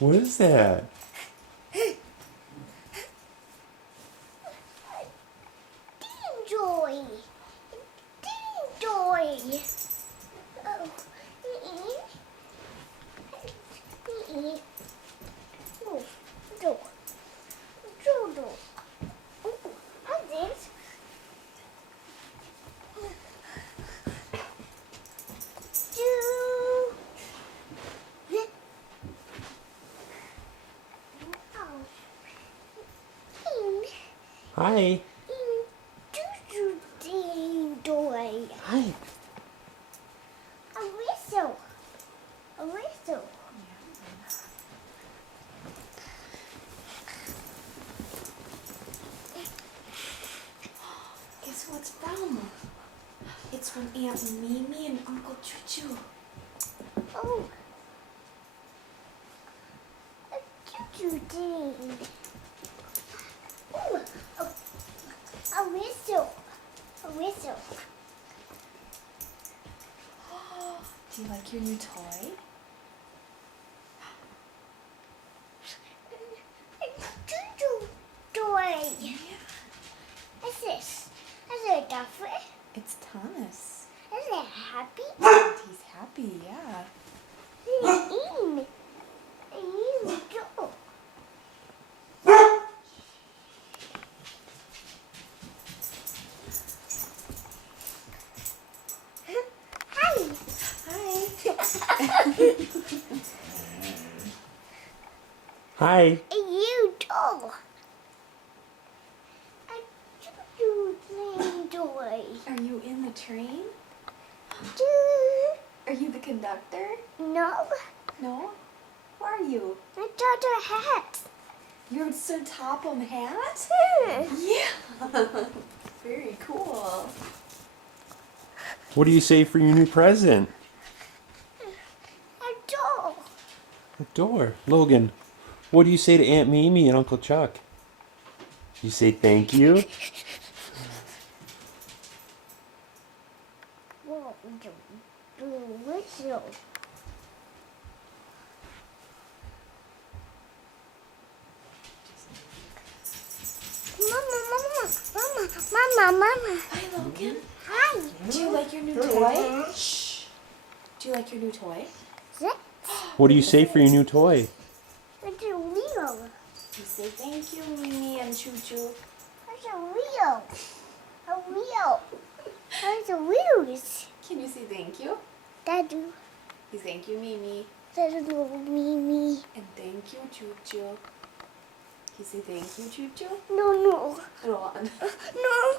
What is that? Joy. Joy. Oh. Oh. Joy. Joy. Oh, how's this? Hi. Joy. Hi. A whistle. A whistle. Guess who it's from? It's from Aunt Mimi and Uncle Choo Choo. Oh. A choo-choo thing. Oh, a whistle. A whistle. Do you like your new toy? Choo-choo toy. Yeah. What's this? Is it a duffy? It's Thomas. Is it happy? He's happy, yeah. In. Go. Hi. Hi. Hi. You too. A choo-choo train toy. Are you in the train? Choo. Are you the conductor? No. No? Who are you? I got a hat. You're Sir Topham Hat? Hmm. Yeah. Very cool. What do you say for your new present? A doll. A door. Logan, what do you say to Aunt Mimi and Uncle Chuck? You say thank you? Whoa, do whistle. Mama. Hi, Logan. Hi. Do you like your new toy? Shh. Do you like your new toy? That What do you say for your new toy? it's a wheel. You say thank you, Mimi and Choo Choo. It's a wheel. A wheel. It's a wheels. Can you say thank you? That do. You thank you, Mimi. That do me. And thank you, Choo Choo. You say thank you, Choo Choo? No. Go on. No.